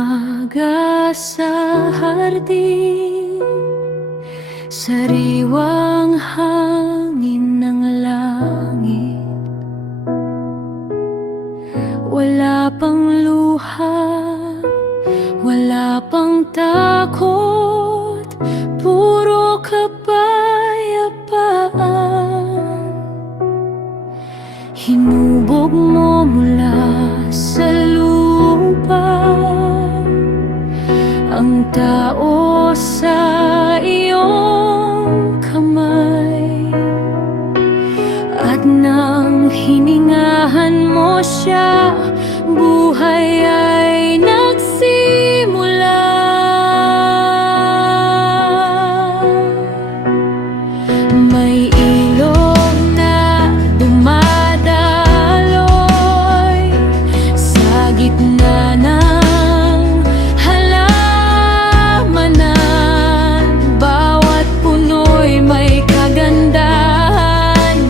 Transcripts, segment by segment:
umaga sa hardin, sariwang hangin ng langit. Wala pang luha, wala pang takot, puro kapayapaan. Hinubog mo mula sa lupa ang tao sa iyong kamay, at nang hiningahan mo siya, buhay ay nagsimula. May ilog na dumadaloy sa gitna ng halamanan. Bawat puno'y may kagandahan,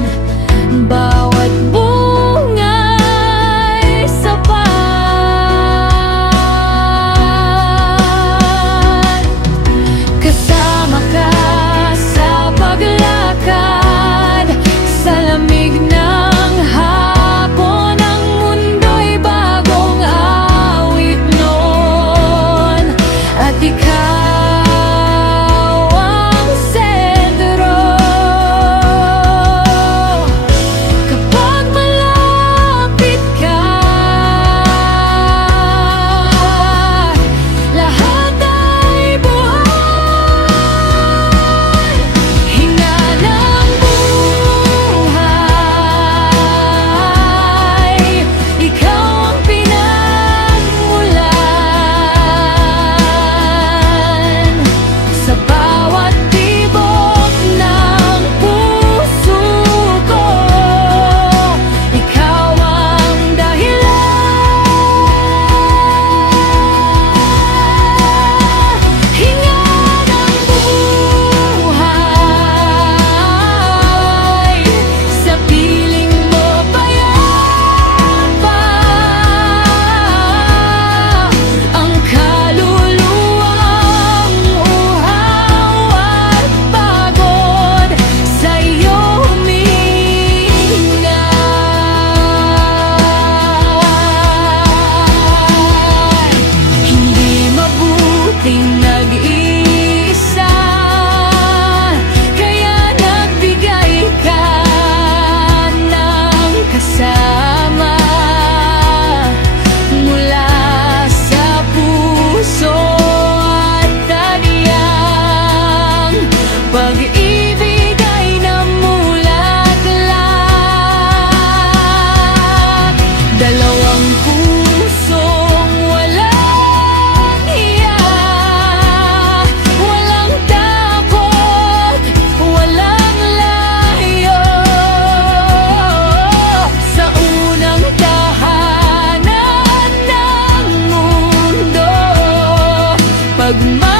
bawat bunga'y sapat. Kasama ka sa paglakad, sa lamig ng hapon, ang mundo'y bagong awit noon, at ikaw ang sentro. Kapag malapit ka, lahat ay buhay. Hinga ng buhay, ikaw ang pinagmulan. Sa bawat tibok ng puso ko, ikaw ang dahilan. Hinga ng buhay, sa piling mo payapa ang kaluluwang uhaw at pagod, sa'yo huminga. Hindi mabuting nag-iisa, kaya nagbigay ka ng kasama mula sa puso at tadyang pag-ibig ay namulaklak. Dalawang pusong walang hiya, walang takot, walang layo. Sa unang tahanan ng mundo, pagmamahal